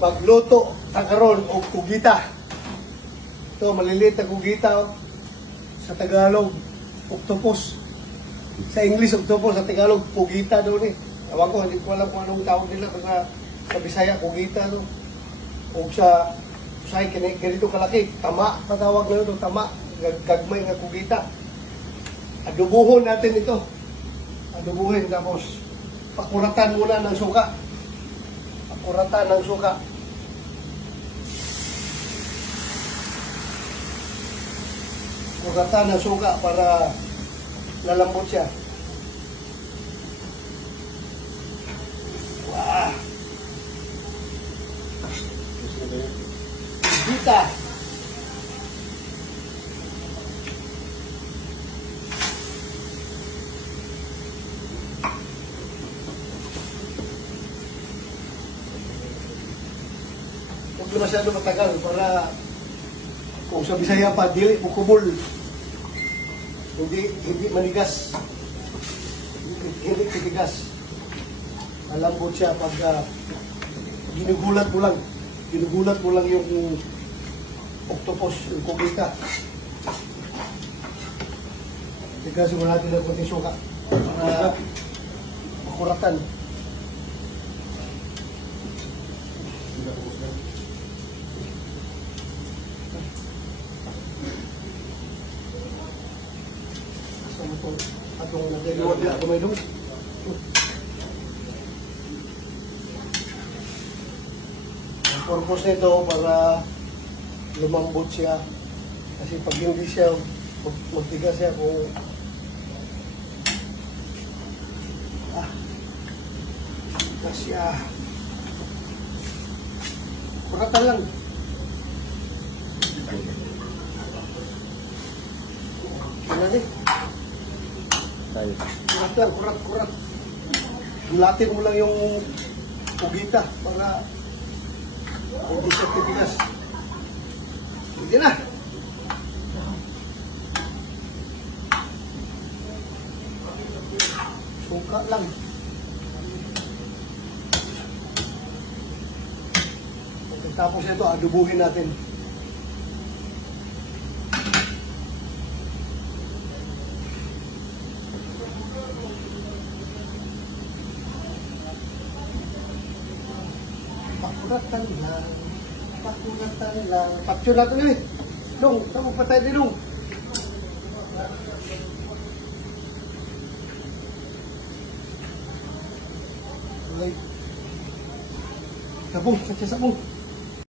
magluto tagaron o kugita. Ito, maliliit na kugita. Oh. Sa Tagalog, octopus. Sa English, octopus. Sa Tagalog, kugita doon eh. Ewan ko, hindi ko alam kung anong tawag nila. Sa Bisaya, kugita. No? O sa ganito kalaki, tama. Patawag na ito, tama. Gagmay nga kugita. Adubuhon natin ito. Adubuhin, tapos pakuratan muna ng suka. Pakuratan ng suka. Pakuratan ng suka para lalambot siya. Wah! Dita! Huwag na masyado matagal para kung sa Bisaya pa, dili bukubol. Hindi manigas. Hindi titigas. Malambot siya pag ginugulat mo lang. Ginugulat mo lang yung octopus, yung kugita. Tigasin mo natin ng konting suka para makuratan. Atong nagaliwag na kumailong. Ang purpose nito para lumambot siya. Kasi pag hindi siya magtigas siya kung tigas siya. Kuratan lang. Ano ni? Kurat lang, kurat. Latin mo lang yung kugita para hindi siya titigas. Hindi na. Suka lang. Tapos ito, adubuhin natin. Pakuratan lang. Pakuratan lang. Pakyo natin eh. Dong, tamo patay din dong. Sabong, sabong.